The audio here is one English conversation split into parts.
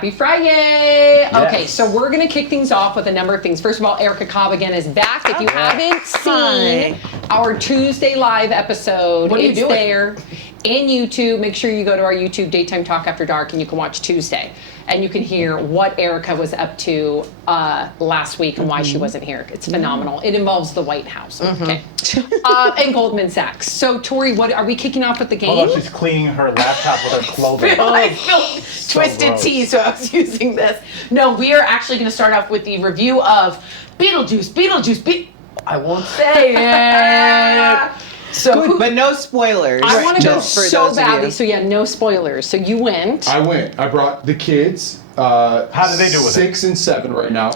Happy Friday! Yes. Okay, so we're going to kick things off with a number of things. First of all, Erica Cobb again is back. If you haven't seen our Tuesday live episode, it's there in YouTube. Make sure you go to our YouTube Daytime Talk After Dark and you can watch Tuesday. And you can hear what Erica was up to last week and why she wasn't here. It's phenomenal. It involves the White House. Okay. And Goldman Sachs. So, Tori, what are we kicking off with the game? Hold on, she's cleaning her laptop with her clothing. I spilled twisted tea, so I was using this. No, we are actually going to start off with the review of Beetlejuice. I won't say it. So, but no spoilers. I want to go so badly. So yeah, no spoilers. So you went. I went. I brought the kids. How did they do with 6 and 7 right now.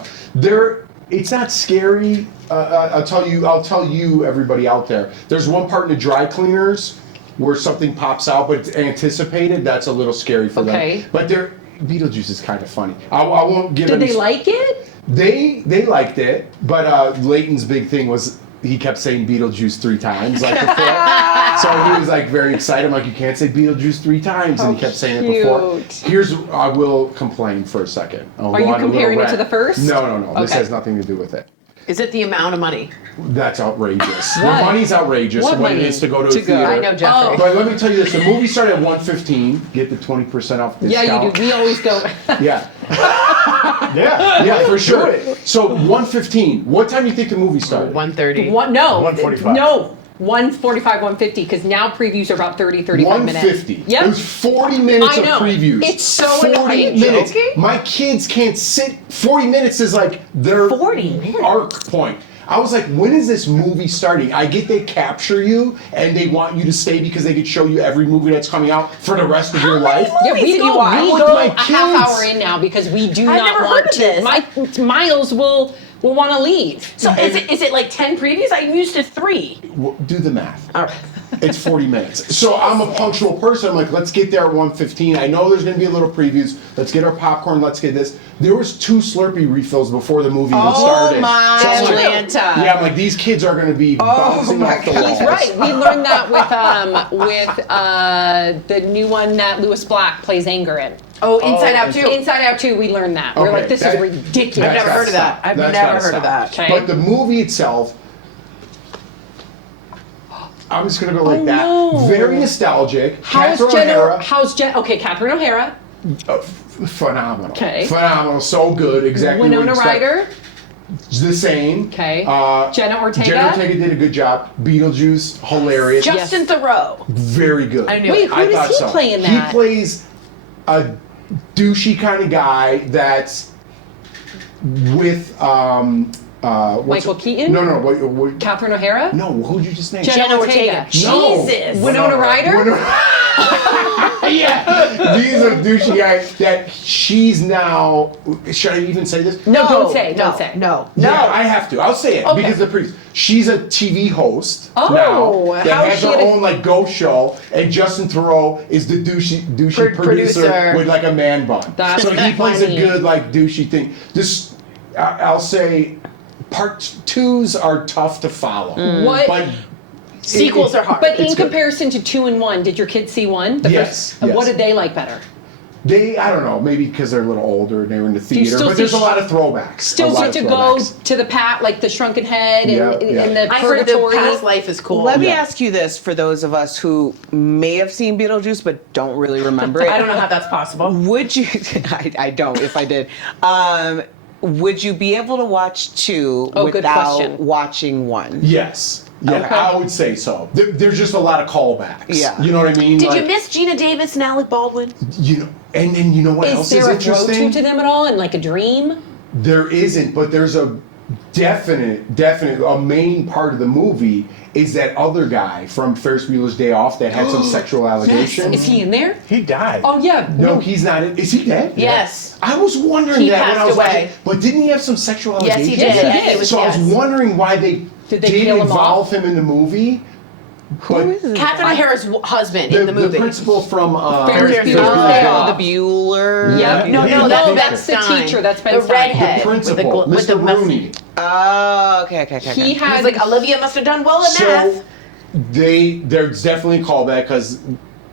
It's not scary. I'll tell you, everybody out there. There's one part in the dry cleaners where something pops out, but it's anticipated. That's a little scary for them. But Beetlejuice is kind of funny. I won't give. Did they like it? They liked it, but Leighton's big thing was. He kept saying Beetlejuice 3 times like before. So he was like very excited. I'm like, you can't say Beetlejuice 3 times. And he kept saying it before. I will complain for a second. Are you comparing it to the first? No. Okay. This has nothing to do with it. Is it the amount of money? That's outrageous. The money's outrageous when it is to go to a theater. I know, Jeffrey. But let me tell you this. The movie started at $115. Get the 20% off discount. Yeah, you do. We always go. Yeah. Yeah, for sure. So $115. What time do you think the movie started? 1:30. No. 1:45. No. 1:45, 1:50, because now previews are about 30, 35 minutes. 1:50. Yep. It was 40 minutes of previews. It's so 40 annoying. minutes. My kids can't sit. 40 minutes is like their 40 minutes. arc point. I was like, when is this movie starting? I get they capture you and they want you to stay because they could show you every movie that's coming out for the rest of your life. Yeah, we go my a half hour in now because we do not want to. Miles will want to leave. So is it like 10 previews? I'm used to 3. Do the math. All right. It's 40 minutes. So I'm a punctual person. I'm like, let's get there at 1:15. I know there's going to be a little previews. Let's get our popcorn. Let's get this. There was 2 Slurpee refills before the movie even started. Oh my Atlanta. Yeah, I'm like, these kids are going to be bouncing off the walls. He's right. We learned that with the new one that Lewis Black plays Anger in. Oh, Inside Out 2. Inside Out 2, we learned that. We're like, this is ridiculous. I've never heard of that. I've never heard of that. Okay. But the movie itself, I'm just going to go like that. No. Very nostalgic. Catherine O'Hara. Phenomenal. Okay. Phenomenal. So good. Exactly. Winona Ryder. The same. Okay. Jenna Ortega. Jenna Ortega did a good job. Beetlejuice, hilarious. Justin Theroux. Very good. I knew. Wait, who does he play in that? He plays a douchey kind of guy that's with Michael Keaton? No. Catherine O'Hara? No, who'd you just name? Jenna Ortega. No. Jesus. Winona Ryder? Yeah. He's a douchey guy that she's now. Should I even say this? No, don't say. No. Yeah, I have to. I'll say it because the priest. She's a TV host now that has her own like ghost show, and Justin Theroux is the douchey producer with like a man bun. So he plays a good like douchey thing. I'll say, part 2s are tough to follow. But sequels are hard. But in comparison to 2 and 1, did your kids see 1? Yes. What did they like better? I don't know, maybe because they're a little older and they were in the theater, but there's a lot of throwbacks. Still get to go to the like the Shrunken Head and the I heard the past life is cool. Let me ask you this for those of us who may have seen Beetlejuice but don't really remember it. I don't know how that's possible. Would you, I don't if I did, would you be able to watch 2 without watching 1? Yes. Yeah, Okay. I would say so. There's just a lot of callbacks. Yeah. You know what I mean? Did you miss Gina Davis and Alec Baldwin? You know, and you know what else is interesting? Is there a flow to them at all, and like a dream? There isn't, but there's a definite, a main part of the movie is that other guy from Ferris Bueller's Day Off that had some sexual allegations. Is he in there? He died. Oh yeah. No, he's not. Is he dead? Yes. I was wondering He that when I was passed away. watching. But didn't he have some sexual Yes, allegations? he did. Yes, he did. So I was wondering why they Did they kill him involve off? him in the movie. Who is this? Catherine O'Hara's husband in the movie. The principal from Ferris Ferris Bueller's Bueller's Day Day Off. The Bueller. Yeah. No, that's the teacher. That's Ben the Stein. redhead. The principal, with the Mr. Rooney. Oh, okay. He He had was like, Olivia must have done well at math. So there's definitely a callback because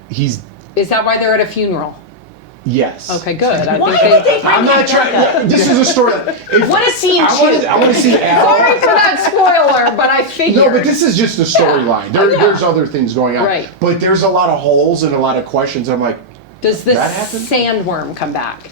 he's. Is that why they're at a funeral? Yes. Okay, good. I Why think would they I'm not trying. This is a story. What a scene I want to see Al. Sorry for that spoiler, but I figured. No, but this is just a storyline. There's other things going on. Right. But there's a lot of holes and a lot of questions. I'm like, Does the that happen? sandworm come back?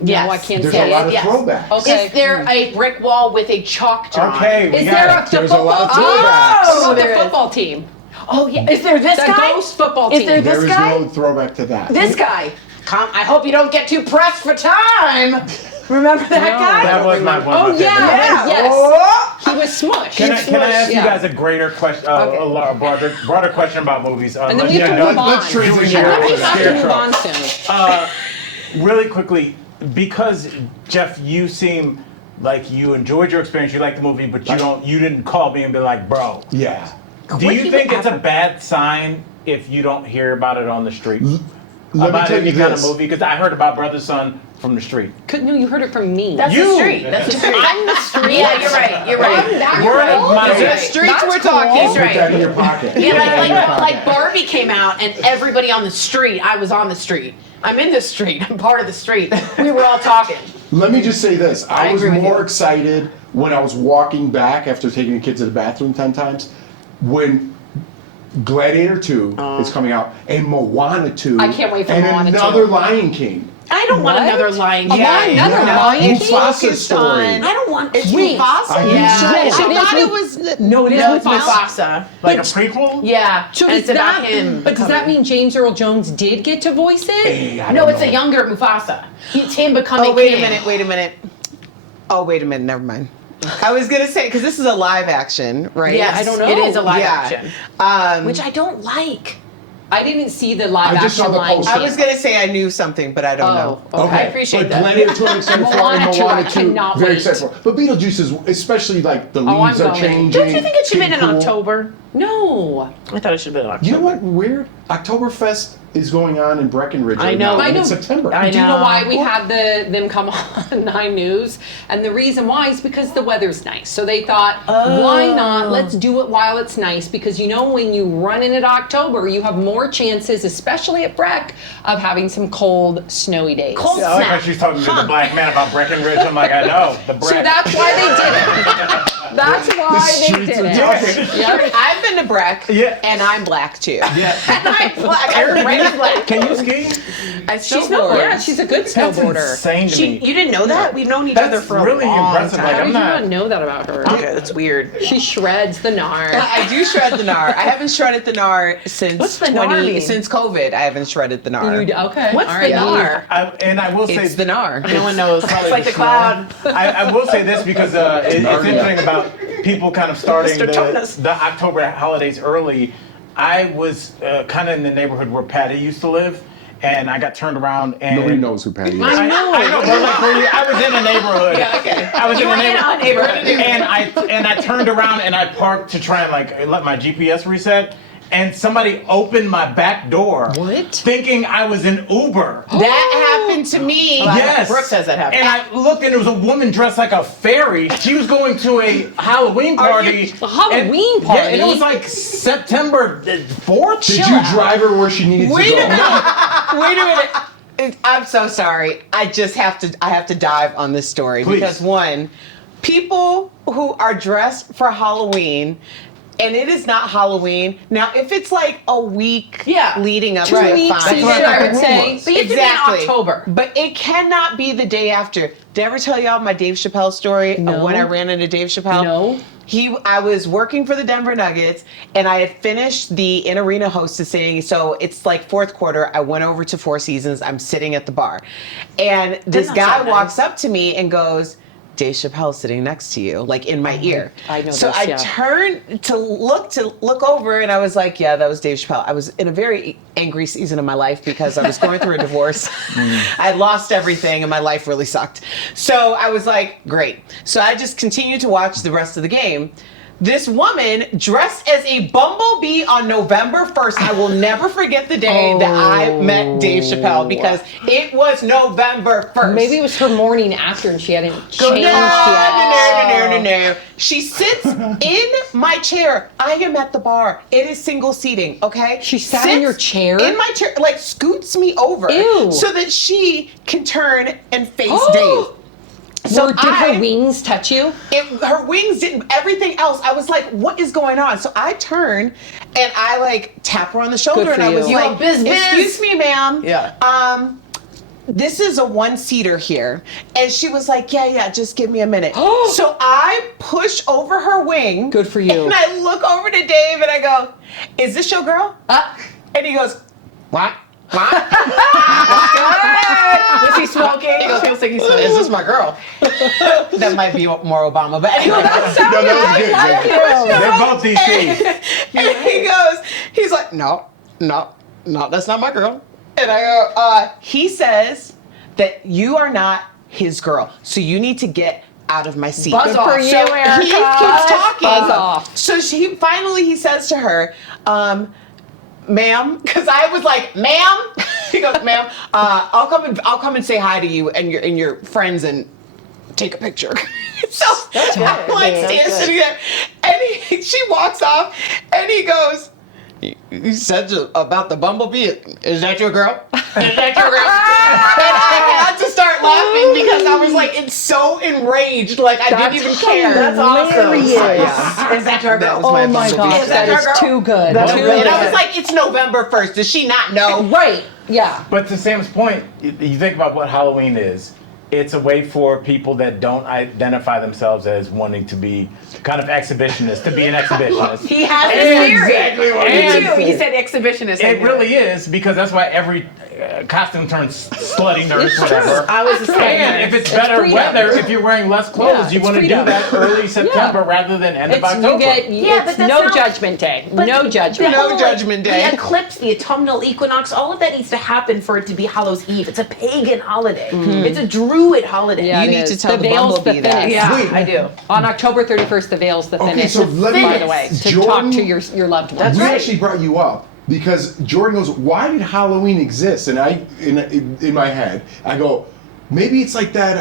Yes. No, I can't there's say a lot of yes. throwbacks. Okay. Is there a brick wall with a chalk drawn? Okay, we Is got there it. the There's a lot of football team? throwbacks. Oh, there the is. football team. Oh yeah. Is there this The guy? ghost football Is team. there There this is guy? no throwback to that. This guy. I hope you don't get too pressed for time. Remember that guy? That was my one. Oh of my yeah, favorites. yes. Oh. He was smushed. Can I ask you Yeah. guys a greater question, a broader question about movies? And then we have to no, move on. let's transition And then after we that. have to move Scarecrow. on soon. Really quickly, because Jeff, you seem like you enjoyed your experience, you liked the movie, but you didn't call me and be like, bro. Yeah. Do you think it's a bad sign if you don't hear about it on the street? Let me About tell any you kind of this. movie? Because I heard about Brother Son from the street. No, you heard it from me. That's You. the street. That's the street. I'm the street. Yeah, you're right. You're right. That Word of cool? mouth. Is Yeah, it streets That's we're cool. talking. Put that in your pocket. Yeah, Put that in your like pocket. Barbie came out and everybody on the street. I was on the street. I'm in the street. I'm part of the street. We were all talking. Let me just say this. I was agree with more you. excited when I was walking back after taking the kids to the bathroom 10 times when Gladiator 2 is coming out and Moana 2 I can't wait for and Moana 2. another Lion King. I don't want What? another Lion King. Another Lion King? Mufasa story. I don't want. It's Wait. Mufasa? I think so. Wait, I thought it was. No, it is No, it's Mufasa. Mufasa. Like a prequel? Yeah, So and does it's about that, him. but does that mean James Earl Jones did get to voice it? Hey, I No, don't it's know. a younger Mufasa. It's him becoming. Oh, wait a king. minute, wait a minute. Oh, wait a minute, never mind. I was going to say, because this is a live action, right? Yes, I don't know. It is a live Yeah. action, which I don't like. I didn't see the live I just saw action the Lion poster. King. I was going to say I knew something, but I don't know. Oh, okay. I appreciate but that. Gladiator 2 I'm excited for, and Moana 2, I Moana 2 cannot very wait. excited for. But Beetlejuice is, especially like the I'm leaves are going. changing. Don't you think it should have been in Cool. October? No. I thought it should have been in October. You know what? Weird. Oktoberfest is going on in Breckenridge I right know. now, I and know. it's September. I Do you know know. why we had them come on 9 News? And the reason why is because the weather's nice. So they thought, why not? Let's do it while it's nice. Because you know when you run in at October, you have more chances, especially at Breck, of having some cold, snowy days. Cold I like how snap. she's talking to the black man about Breckenridge. I'm like, I know. The So Breck. that's why they did it. That's why they streets did are it. talking. Yep. I've been to Breck, Yeah. and I'm black too. Yeah. I'm black. I'm red black. Can you ski? I She's snowboard. Yeah, she's a good That's snowboarder. insane to me. You didn't know that? We've known each That's other for really a long impressive. time. Like, How I'm did you not- not know that about her? Okay, that's weird. She shreds the nard. I do shred the gnar. I haven't shredded the gnar since What's the gnar mean? since COVID. I haven't shredded the gnar. Okay. What's all the right. gnar? And I will say, It's the gnar. No one knows. It's probably like the the cloud. I will say this because it's interesting about people kind of starting Mr. Tonas. the October holidays early. I was kind of in the neighborhood where Patty used to live, and I got turned around and Nobody knows who Patty is. I know, but like I was in a neighborhood. Yeah, okay. I was You in were a in a neighborhood, neighborhood. and I turned around and I parked to try and like let my GPS reset. And somebody opened my back door. What? Thinking I was an Uber. That happened to me. Yes. Brooke says that happened. And I looked and it was a woman dressed like a fairy. She was going to a Halloween party. A Halloween and, party? Yeah, and it was like September 4th. Did you drive her where she needed Wait to go? a minute. Wait a minute. I'm so sorry. I have to dive on this story Please. because one, people who are dressed for Halloween and it is not Halloween. Now, if it's like a week leading up to 2 it, weeks, fine. sure, I would say. But you have to be in October. But it cannot be the day after. Did I ever tell y'all my Dave Chappelle story of No. when I ran into Dave Chappelle? No. I was working for the Denver Nuggets, and I had finished the in-arena hostessing. So it's like fourth quarter. I went over to Four Seasons. I'm sitting at the bar, and this Doesn't guy sound nice. walks up to me and goes, Dave Chappelle sitting next to you, like in my ear. I know So this, I yeah. turned to look over, and I was like, yeah, that was Dave Chappelle. I was in a very angry season of my life because I was going through a divorce. I had lost everything, and my life really sucked. So I was like, great. So I just continued to watch the rest of the game. this woman dressed as a bumblebee on November 1st. I will never forget the day that I met Dave Chappelle because it was November 1st. Maybe it was her morning after and she hadn't changed No, yet. no. She sits in my chair. I am at the bar. It is single seating, okay? She sat in your chair? In my chair, like scoots me over. Ew. So that she can turn and face Dave. So did her wings touch you? Her wings didn't. Everything else, I was like, "What is going on?" So I turn and I like tap her on the shoulder, Good for and I was you. like, "Excuse me, ma'am. Yeah. This is a one-seater here." And she was like, "Yeah, just give me a minute." So I push over her wing. Good for you. And I look over to Dave and I go, "Is this your girl?" And he goes, "What? What?" Was he smoking? It feels like he's smoking. Is this my girl? That might be more Obama, but anyway. No, that was good. They're both DC. And he's like, no, that's not my girl. And I go, he says that you are not his girl, so you need to get out of my seat. Buzz off. For you, So Erica. he keeps talking. Buzz off. So he says to her, ma'am, because I was like, ma'am. He goes, ma'am, I'll come and say hi to you and your friends and take a picture. So I'm like sitting there, and she walks off, and he goes, "You said about the bumblebee. Is that your girl? Is that your girl?" And I had to start laughing because I was like, it's so enraged, like I didn't even care. That's awesome. Is that your girl? Oh my gosh, Is that that is your girl? too good. That's Too really And I good. was like, it's November 1st. Does she not know? Right, yeah. But to Sam's point, you think about what Halloween is. It's a way for people that don't identify themselves as wanting to be kind of exhibitionists, to be an exhibitionist. He has his theory. Exactly what Me he too. He said exhibitionist. It really is, because that's why every costume turns slutty nurse, whatever. I was the same. And if it's better freedom. weather, if you're wearing less clothes, Yeah, you it's want to do freedom. that early September rather than end of October. It's that's no not- judgment day. But No the judgment. No whole, judgment day. The eclipse, the autumnal equinox, all of that needs to happen for it to be Hallows Eve. It's a pagan holiday. It's a druid holiday. Yeah, You it need to is. tell the veil's bumblebee that. thinnest. Yeah, Wait. I do. On October 31st, the veil's the Okay, thinnest. so let me- by the way, to Jordan- talk to your loved ones. We right. actually brought you up because Jordan goes, "Why did Halloween exist?" And I, in my head, I go, maybe it's like that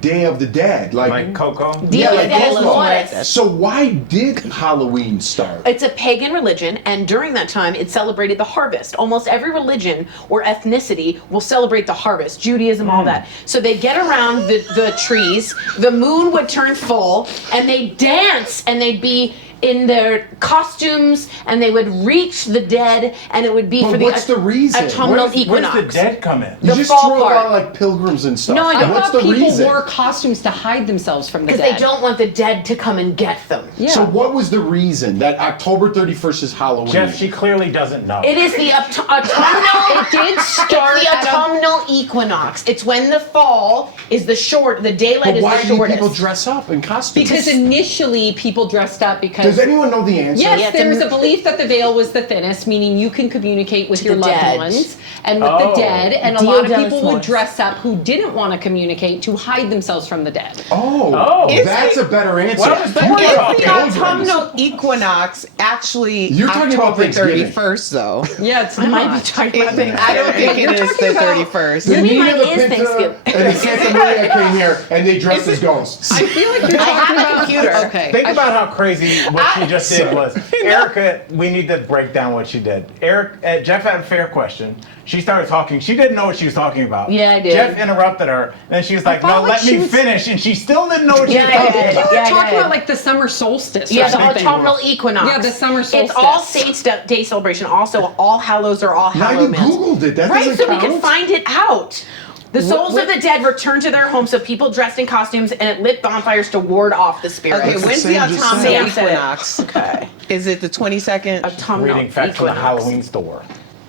Day of the Dead, Like Coco? Dia like de Coco. Dolores. So why did Halloween start? It's a pagan religion, and during that time, it celebrated the harvest. Almost every religion or ethnicity will celebrate the harvest, Judaism, all that. So they get around the trees, the moon would turn full, and they dance, and they'd be in their costumes, and they would reach the dead, and it would be But for the what's the reason? autumnal Where's equinox. the dead come in? You the just fall throw part. out like pilgrims and stuff. No, I I don't. What's thought the people reason? wore costumes to hide themselves from the Because dead. they don't want the dead to come and get them. Yeah. So what was the reason that October 31st is Halloween? Jeff, she clearly doesn't know. It is the autumnal. It did start It's the at a- autumnal equinox. It's when the fall is the daylight But is why the do shortest. people dress up in costumes? because initially people dressed up because Does anyone know the answer? yes, Yeah, it's there a- was a belief that the veil was the thinnest, meaning you can communicate with To your the loved dead. ones and with Oh. the dead, and a Dia lot of de los people would Muertos. dress up who didn't want to communicate to hide themselves from the dead. Oh. That's a better answer. What was But We're is talking the pilgrims. autumnal equinox actually You're talking about October Thanksgiving. 31st, though? Yeah, it's I might be talking about things. I don't think it is the talking about- 31st. The Maybe Nina mine the is Pinta Thanksgiving. and the Santa Maria came here and they dressed as ghosts. I feel like you're I talking have a about computer. Okay. Think about how crazy what she just did was. Erica, we need to break down what she did. Jeff had a fair question. She started talking. She didn't know what she was talking about. Yeah, I did. Jeff interrupted her. Then she was like, felt "No, like let she me was- finish." And she still didn't know what she Yeah, was I talking did. about. You were Yeah, talking yeah. about like the summer solstice Yeah, or the something. autumnal equinox. Yeah, the summer solstice. It's All Saints Day celebration. Also, All Hallows or All Now you Hallowmas. Googled it. That Right, doesn't so count. we can find it out. The souls of the dead return to their homes, so people dressed in costumes and it lit bonfires to ward off the spirits. Okay, That's when's the the same just autumnal said. equinox? Okay. Is it the 22nd? Autumnal Reading facts from the equinox. Halloween store.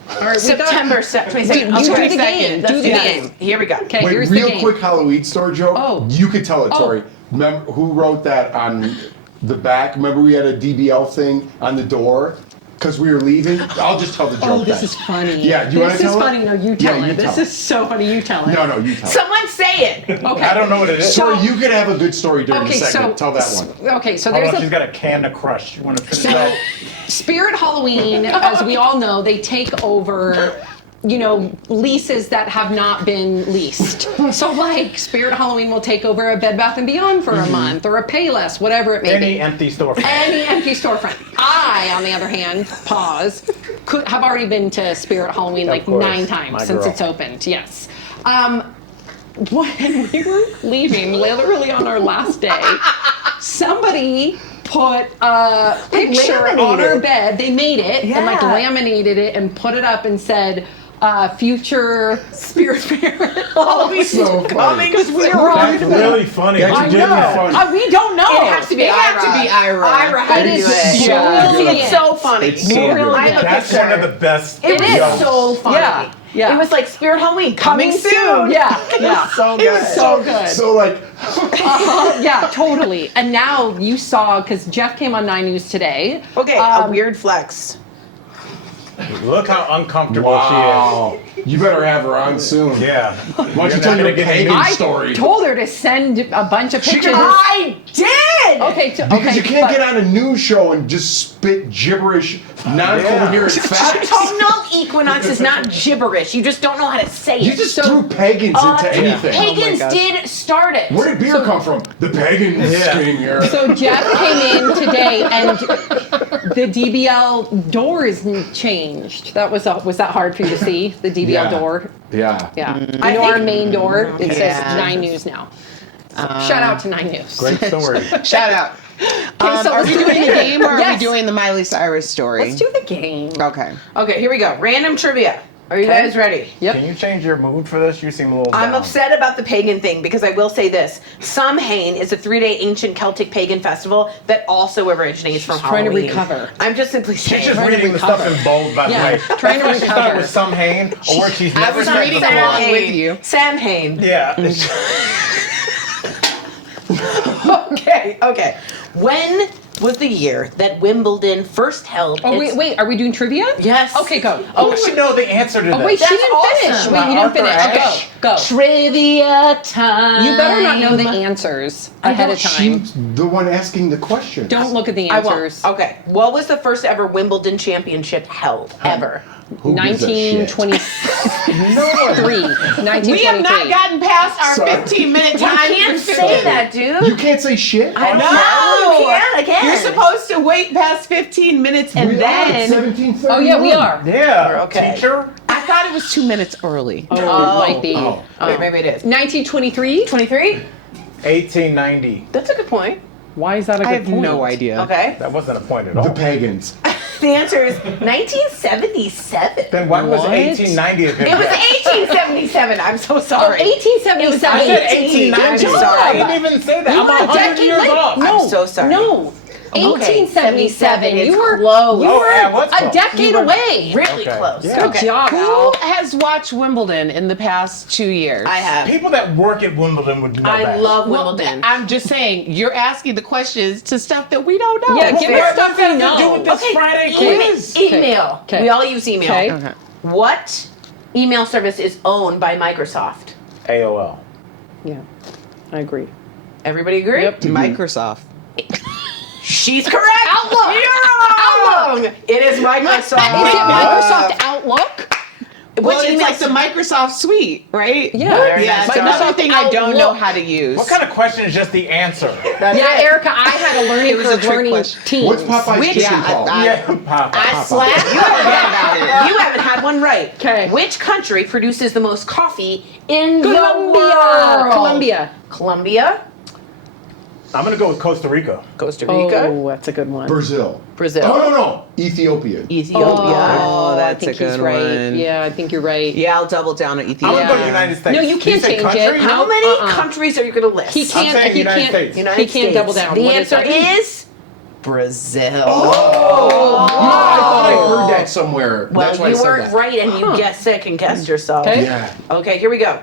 All right, we got- September 22nd. Do Okay. the game. Let's Do the this. game. Here we go. Okay, Wait, here's real the game. quick Halloween story joke. Oh. You could tell it, Oh. Tori. Remember who wrote that on the back? Remember we had a DBL thing on the door? because we were leaving. I'll just tell the joke. Oh, this then. is funny. Yeah, you want to This is tell it? funny. No, you tell Yeah, it. you This tell is so funny. You tell it. No, you tell it. Someone say it. Okay. I don't know what it is. Or you could have a good story during Okay, the segment. so Tell that one. Okay, so Hold there's on, she's a got a can of Crush. You want to finish that? Spirit Halloween, as we all know, they take over, leases that have not been leased. So like Spirit Halloween will take over a Bed Bath & Beyond for a month or a Payless, whatever it may Any be. empty storefront. Any empty storefront. I, on the other hand, have already been to Spirit Halloween like course, 9 times my since girl. it's opened. Yes. When we were leaving, literally on our last day, somebody put a picture on our bed. They made it and like laminated it and put it up and said, future Spirit Parent Halloween. So funny. Because we were on. That's really funny. That's It's really funny. funny. We don't know. It has to be Ira. Ira had to It do is it. so It's good. so funny. It's so good. I have a That's picture. one of the best. It was jokes. so funny. Yeah, yeah. It was like Spirit Halloween coming soon. Yeah. So It was so good. So like, Yeah, totally. And now you saw, because Jeff came on 9 News today. Okay, a weird flex. Look how uncomfortable wow. You better have her on soon. she is. Yeah. Why don't you tell your pagan story? Told her to send a bunch of pictures. I did! Okay, Because you can't get on a news show and just spit gibberish, non-coherent facts. Autumnal equinox is not gibberish. You just don't know how to say it. You just threw pagans into anything. Pagans did start it. Where did beer come from? The pagans Yeah. came here. So Jeff came in today, and the DBL door is changed. That was that hard for you to see? The DBL Yeah. door. Yeah. Yeah. I Our think- main door. It says Yeah. 9 News now. So shout out to 9 News. Great story. Shout out. Okay, so Are let's we do doing the the game or are Yes. we doing the Miley Cyrus story? Let's do the game. Okay. Okay, here we go. Random trivia. Are you Okay. guys ready? Yep. Can you change your mood for this? You seem a little I'm down. upset about the pagan thing because I will say this. Samhain is a 3-day ancient Celtic pagan festival that also originates from trying to Halloween. recover. I'm just simply She's saying. just Trying to reading the recover. stuff in bold, by the Yeah, way. trying to That's why she thought it recover. was some Hain, a word she's never was said reading before. along with you. Samhain. Yeah. Okay. When was the year that Wimbledon first held Oh, its... wait. Are we doing trivia? Yes. Okay, go. Who would know the answer to Oh, this? wait, she That's didn't finish. awesome. Wait, you didn't Arthur finish. Ashe. Go. Trivia time. You better not know the answers ahead of time. She's the one asking the question. Don't look at the I won't. answers. Okay. What was the first ever Wimbledon championship held? Ever? Who gives a shit? 1923. 1923. We have not gotten past our Sorry. 15-minute I time. can't say that, dude. You can't say shit. I don't No. know. I can. You're supposed to wait past 15 minutes and We are at then. 17:31. Oh, yeah, we are. Yeah. Okay. Teacher? I thought it was 2 minutes early. Oh, it might be. Oh. Wait, maybe it is. 1923? 23? 1890. That's a good point. Why is that a good I have point? no idea. Okay. That wasn't a point at The all. pagans. The answer is 1977. Then why was What? 1890 a good It was guess? 1877. I'm so Oh, sorry. 1877. I said 1890. 1890. I'm sorry. I didn't even say that. You I'm were a 100 decade years late. off. No, I'm so sorry. No. 1877. It's You were close. You Oh, were yeah, what's a close? decade away. Really Okay. close. Yeah. Good Okay. job, Who Al. has watched Wimbledon in the past 2 years? I have. People that work at Wimbledon would know I that. love Well, Wimbledon. I'm just saying, you're asking the questions to stuff that we don't know. Yeah, give fair. us stuff we Do know. with this Friday quiz. Email. Okay. We all use email. Okay. Okay. What email service is owned by Microsoft? AOL. Yeah, I agree. Everybody agree? Yep. Microsoft. She's correct. Outlook. You're wrong. It is Microsoft. Is it Microsoft Outlook? Well, Which it's email like the Microsoft suite, right? Yeah. Very Yeah, nice but job. another thing I don't know Outlook. how to use. What kind of question is just the answer? That's Yeah, it. Erica, I had a learning It was a curve trick learning question. teams. What's Popeye's Which- chicken yeah, called? I- Yeah, Papa. Slack. You haven't had one right. 'Kay. Which country produces the most coffee in the Colombia. world? Colombia. Colombia. I'm gonna go with Costa Rica. Costa Rica. Oh, that's a good one. Brazil. Brazil. Oh, no. Ethiopia. Ethiopia. Oh, I that's think a he's good right. one. Yeah, I think you're right. Yeah, I'll double down on I'm Ethiopia. gonna go United States. No, you Did can't say change country? it. How No, many uh-uh. countries are you going to list? He can't. saying He United can't. States. United He can't States. double down. The What answer it? is Brazil. I thought I heard that somewhere. Well, That's why I you said weren't that. right, and you second guessed yourself. Okay. Yeah. Okay, here we go.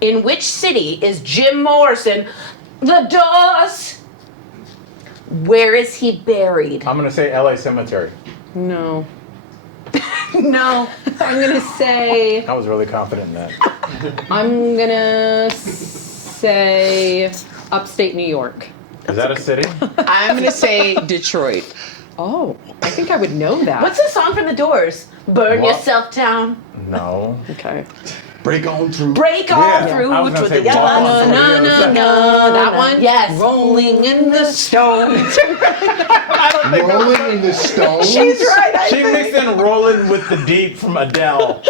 In which city is Jim Morrison the Doors? Where is he buried? I'm gonna say LA Cemetery. No. No. I'm gonna say. I was really confident in that. I'm gonna say upstate New York. Is that a city? I'm gonna say Detroit. Oh, I think I would know that. What's the song from The Doors? Burn What? yourself down. No. Okay. Break on through. Break on Yeah, through I was to gonna the say walk on yellow. through. No, no, no. That one? Yes. Rolling in the stones. Rolling in the stones. She's right. I She think. mixed in Rolling with the Deep from Adele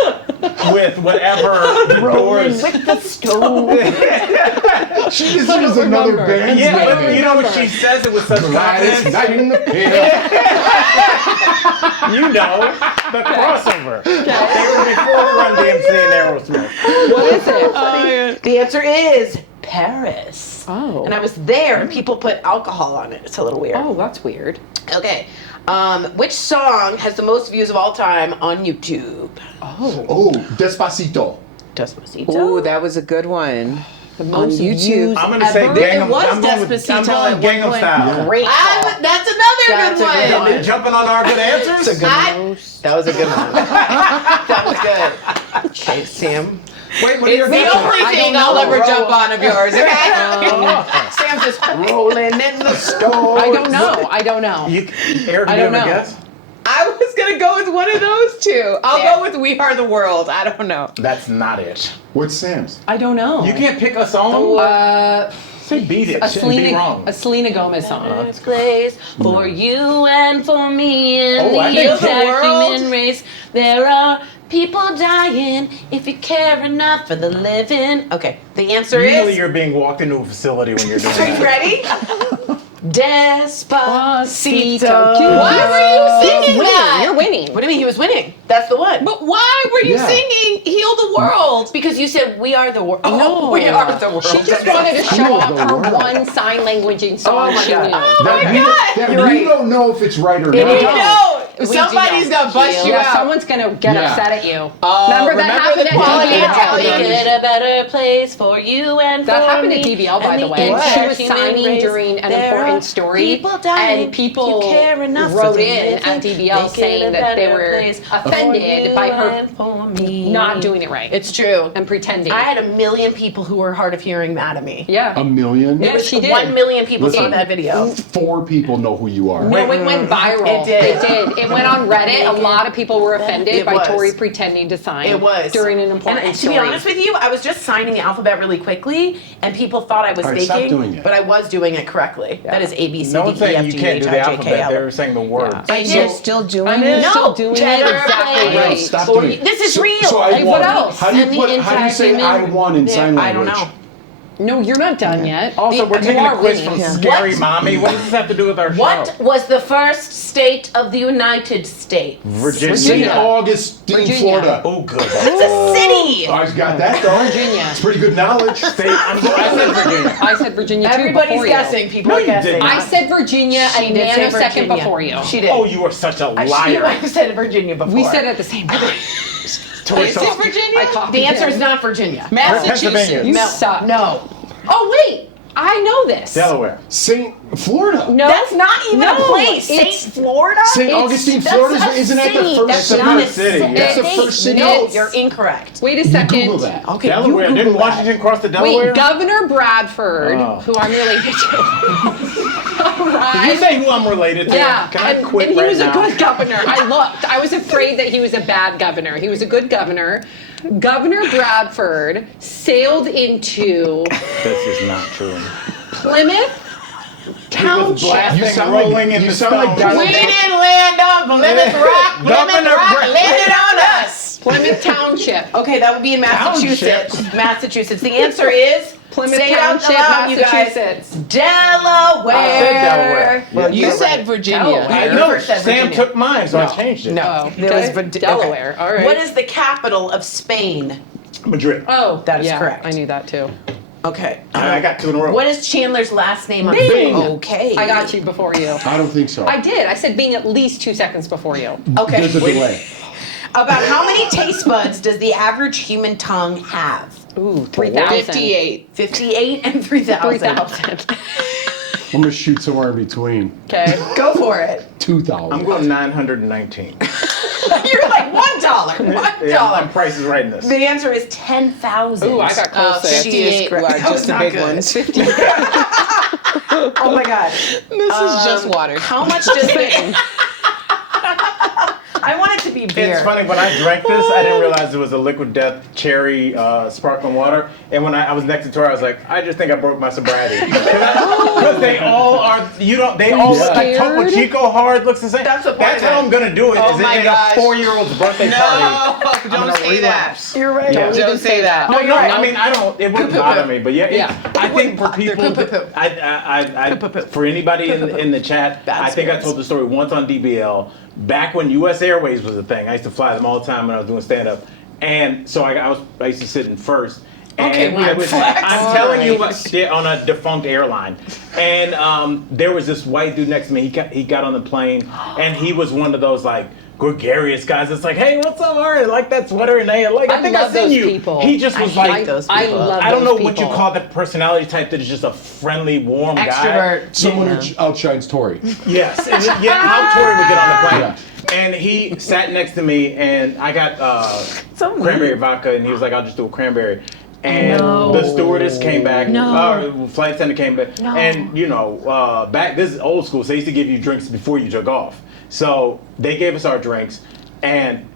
with whatever the Doors. With the stone. She just used another remember. band's Yeah, but name. you know when she says it with such Gladys confidence, Knight in the Pit. you know the crossover. They were before Run DMC and Aerosmith. What is it? The answer is Paris. Oh. And I was there and people put alcohol on it. It's a little weird. Oh, that's weird. Okay. Which song has the most views of all time on YouTube? Oh, Despacito. Despacito. Oh, that was a good one. The On most YouTube. used I'm gonna say ever? Gangnam. It was I'm going Despacito I'm going at one Gangnam point. Style. Great call. That's another That's good a good one. one. They're jumping on our good answers. That was a good one. That was good. Okay, Sam. Wait, what are your It's the guesses? only thing I'll ever jump on of yours, okay? Sam's just rolling in the stone. I don't know. I don't know. Eric, I do you don't have a know. guess? I was gonna go with one of those two. I'll go with We Are the World. I don't know. That's not it. What's Sam's? I don't know. You can't pick a song. Say beat it. a Shouldn't be wrong. Selena Gomez song. Place for you and for me and Oh, I the think so. entire human race. There are people dying if you care enough for the living. Okay, the answer Usually is. you're being walked into a facility when you're doing Are you that. ready? Despacito. Why were you singing You're that? You're winning. What do you mean he was winning? That's the one. But why were you Yeah. singing Heal the World? Because you said we are the world. Oh, We Are the World. She just wanted to show Heal off the her world. one sign languaging song my she God. knew. Oh That my you, God. that You're you right. don't know if it's right or If not. you No, We somebody's do gonna bust you Yeah, out. someone's gonna get Yeah. upset at you. Remember that happened the at quality DBL. of television. Make it a better place for you and That for happened me at DBL, by and the way. entire She was human signing race. during an There important are story, people dying. and people You care enough for wrote the in living. at DBL Make it saying a that they better were place for offended you by her and for me. not doing it right. It's true. and pretending. I had 1 million people who were hard of hearing mad at me. yeah. A million? Yeah, she did. 1 million people saw Listen. that video. 4 people know who you are. No, it went viral. It did. It did. It went on Reddit. A lot of people were offended It by was. Tori pretending to sign. It was during an important and to story. be honest with you, I was just signing the alphabet really quickly, and people thought I was All right, stop faking, doing it. but I was doing it correctly. That is A B C No D one's E saying F you G can't H do I the J K alphabet. L. They were saying the words. I And you're did. still doing I'm it? still doing it better exactly place. right. Stop For doing you- it. This is real. So I Like, won. what else? How do you And the put? How do you entire say human- I won in sign I don't language? know. No, you're not done yet. Also, we're You taking a are quiz winning. from Scary What? Mommy. What does this have to do with our show? What was the first state of the United States? Virginia. St. Augustine, Virginia. Florida. Oh, good. It's a city. I got that though. Virginia. It's pretty good knowledge. I said Virginia. I said Virginia too. Everybody's before guessing. People No, are you guessing. didn't. I said Virginia She a did say nanosecond Virginia. before you. She did. Oh, you are such a She liar. might have said Virginia before. We said it at the same time. Tori, Is so- it Virginia? I copied The answer him. is not Virginia. Massachusetts. Pennsylvania. You suck. No. Oh wait, I know this. Delaware. St. Florida. No, That's not even a no, place. it's- St. Florida? St. It's- Augustine, That's Florida. a Isn't that the city. first That's city? not a first city, city. yeah. That's the first city. No, you're incorrect. Wait a You second. Google that. Okay, you Delaware. Google Didn't that. Washington cross the Delaware? Wait, Governor Bradford, Oh. who I'm related to. All Did you right. say who I'm related to? Yeah, Can I and, quit and he right was now? a good governor. I looked. I was afraid that he was a bad governor. He was a good governor. Governor Bradford sailed into This is not true. Plymouth Township. blasting, You sound rolling like, in you the sound like stones. Donald We Trump. didn't land on Plymouth Rock. Plymouth Governor Rock Brad- landed on us. Plymouth Township. Okay, that would be in Massachusetts. Township. Massachusetts. The answer is Plymouth say it out Township, loud, you guys. Massachusetts. Delaware. I said Delaware. Well, you You're said right. Virginia. Delaware. I You know. first said Sam Virginia. took mine, so I changed it. Oh, There was okay. Virgi- Delaware. All right. What is the capital of Spain? Madrid. Oh, That is yeah, correct. I knew that too. Okay. I got 2 in a row. What is Chandler's last name on Bing. Okay. I got you before you. I don't think so. I did. I said being at least 2 seconds before you. Okay. There's a delay. About how many taste buds does the average human tongue have? Ooh, 3,000. 58. 58 and 3,000. 3,000. I'm gonna shoot somewhere in between. Okay, go for it. 2,000. I'm going 919. You're like $1. $1. Yeah, I'm Price is Right in this. The answer is 10,000. Ooh, I got close there. 58 were That was just the not big good. ones. Oh my God. This is just water. How much does it? I want it to be beer. It's funny, when I drank this, I didn't realize it was a Liquid Death cherry sparkling water. And when I was next to Tori, I was like, I just think I broke my sobriety. Because they all are, they all look like Topo Chico hard looks the same. That's the point That's of how it. I'm going to do it, Oh is my in gosh. a 4-year-old's birthday No, party. don't say that. You're right. Yeah. Don't say that. No, you're right. I mean, it wouldn't bother me, but I think for people, Poo-poo-poo. for anybody in the chat, Bad I think I spirits. told the story once on DBL, back when U.S. Airways was a thing. I used to fly them all the time when I was doing stand-up, and so I used to sit in first. And Okay, weird flex. I'm telling you, on a defunct airline, and there was this white dude next to me. He got on the plane, and he was one of those like gregarious guys. It's like, hey, what's up, Art? I like that sweater, and I think love I've seen those you. people. He just was like, those I people. love I don't know those what you people. call that personality type that is just a friendly, warm guy. Extrovert. Someone who outshines Tori. Yes, and how Tori would get on the plane. And he sat next to me, and I got cranberry vodka, and he was like, I'll just do a cranberry. And the stewardess came back, flight attendant came back, and back, this is old school, so they used to give you drinks before you took off. So they gave us our drinks, and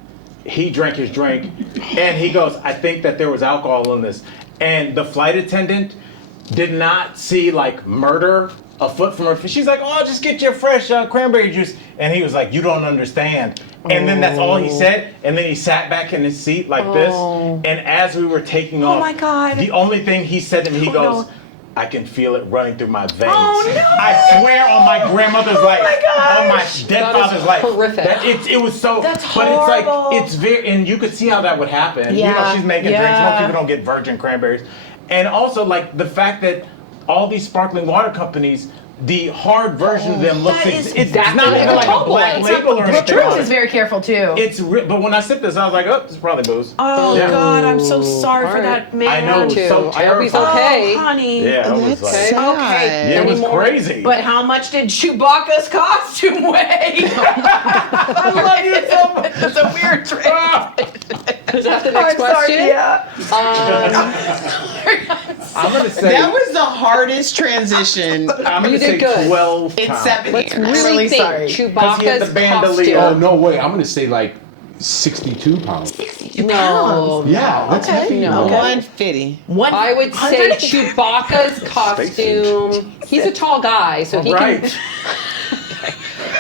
he drank his drink, and he goes, I think that there was alcohol in this. And the flight attendant did not see like murder afoot from her. She's like, oh, just get your fresh cranberry juice. And he was like, you don't understand. And then that's all he said. And then he sat back in his seat like this. And as we were taking off, my God. the only thing he said to me, he goes, I can feel it running through my veins. Oh, no. I swear on my grandmother's life, gosh. on my dead That is father's life. horrific. It was so, That's but horrible. it's very, and you could see how that would happen. She's making drinks. Most people don't get virgin cranberries. And also like the fact that all these sparkling water companies, the hard version of them looks, it's not even like a black label or anything. Brooks on is it. very careful too. But when I sipped this, I was like, oh, this is probably booze. Oh Yeah. God, I'm so sorry for All that right. man. I know, it was so I hope he's terrifying. okay. Oh, honey. Yeah, it was like, Okay. yeah, it was Anymore? crazy. But how much did Chewbacca's costume weigh? I love you so much. It's a weird trick. Is that the next I'm sorry, question? yeah. I'm gonna say That was the hardest transition I'm gonna You say did good. 12 in pounds. 7 Let's years. really think. sorry. 'Cause he had Chewbacca's the bandolier. Oh, costume. no way. I'm going to say like 62 pounds. No. Yeah, that's heavy. No. Okay. 150. I would say Chewbacca's costume. He's a tall guy, so he Right. can.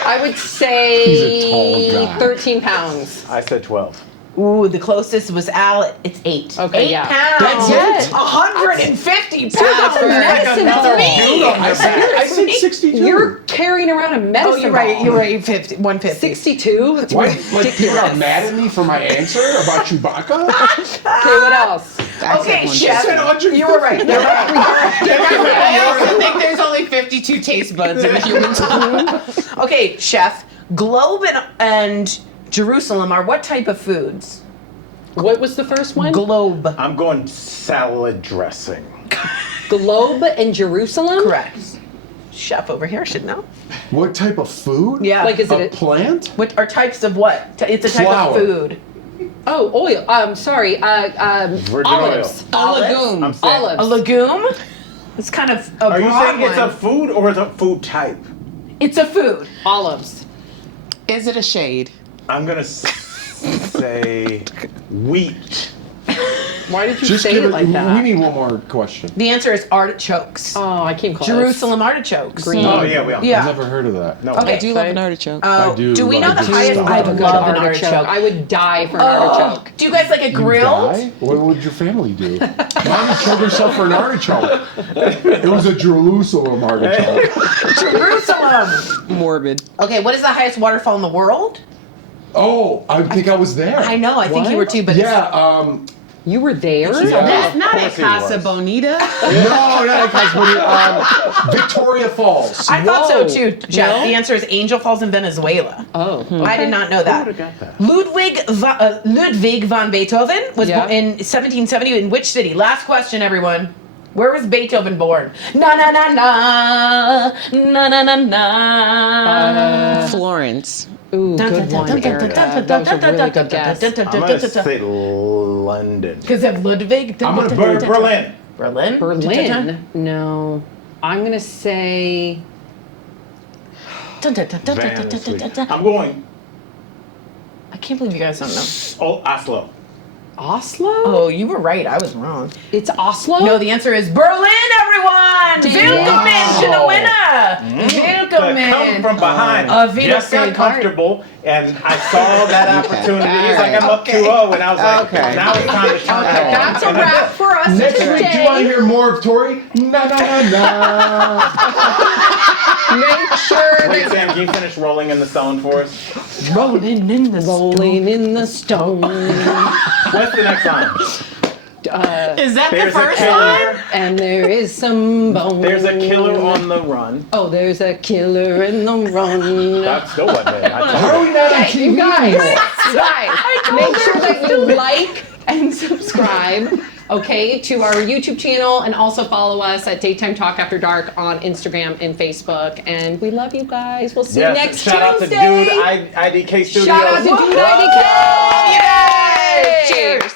I would say He's a tall guy. 13 pounds. I said 12. Ooh, the closest was Al. It's 8. Okay, 8 yeah. pounds. That's it? 150 That's pounds. a medicine another ball. dude on I your said, back. I said 62. You're carrying around a medicine Oh, you're right. ball. You're right. 50, 150. 62? That's What? Like people are ridiculous. mad at me for my answer about Chewbacca? Okay, what else? Okay, chef. said 150. You were right. You're right. I also think there's only 52 taste buds in the human tongue. Okay, chef. Globe and Jerusalem are what type of foods? What was the first one? Globe. I'm going salad dressing. Globe and Jerusalem? Correct. Chef over here should know. What type of food? Yeah. Like, is A it plant? What are types of what? It's a type Flour. of food. Oh, oil. Sorry. Virgin Olives. oil. A legume. I'm saying. Olives. A legume? It's kind of a Are you broad saying it's a one. food or it's a food type? It's a food. Olives. Is it a shade? I'm gonna say wheat. Why did you Just say give it it. like that? We need one more question. The answer is artichokes. Oh, I came close. Jerusalem artichokes. Green. Oh yeah, we all. Yeah. I've never heard of that. No. Okay. I do love an artichoke. I do we know love the a good highest? stuff. I Love love an an artichoke. I would die for an Oh, artichoke. do you guys like a grill? Die? What would your family do? Mom killed herself for an artichoke. It was a Jerusalem artichoke. Jerusalem. Morbid. Okay, what is the highest waterfall in the world? Oh, I think I was there. I know. I think you were too, but Yeah. You were there? Yeah. That's not Of at course he was. Casa Bonita. No, not because Victoria Falls. I thought so Whoa. too, Jeff. No? The answer is Angel Falls in Venezuela. Oh. I did not know that. would've got that? Ludwig van Beethoven was Yeah. born in 1770 in which city? Last question, everyone. Where was Beethoven born? Na na na na na na na na. Florence. Ooh, good one, Erica. That was a really good guess. I'm gonna say London. Because of Ludwig. I'm gonna Berlin. Berlin. Berlin? No. I'm gonna say. I'm going. I can't believe you guys don't know. Oh, Oslo. Oslo? Oh, you were right. I was wrong. It's Oslo? No, the answer is Berlin, everyone! Willkommen to the winner! Willkommen! Come from behind. Just got comfortable, and I saw that opportunity. He's like, I'm up 2-0, and I was like, now it's time to turn it on. That's a wrap for us Next today. week, do you want to hear more of Tori? Na na na na. Make sure Wait, Sam, can you finish rolling in the stone for us? Rolling in the rolling in the stone. What's the next line? Is that There's the a first killer. line? And there is some bone. There's a killer on the run. Oh, there's a killer in the run. That still wasn't it. I How are told we you. not on Hey, TV you guys, anymore? make sure that you like and subscribe, okay, to our YouTube channel, and also follow us at Daytime Talk After Dark on Instagram and Facebook. And we love you guys. We'll see you next Shout out to Tuesday. Dude IDK Studios. Shout out to Dude IDK. Love you guys. Cheers.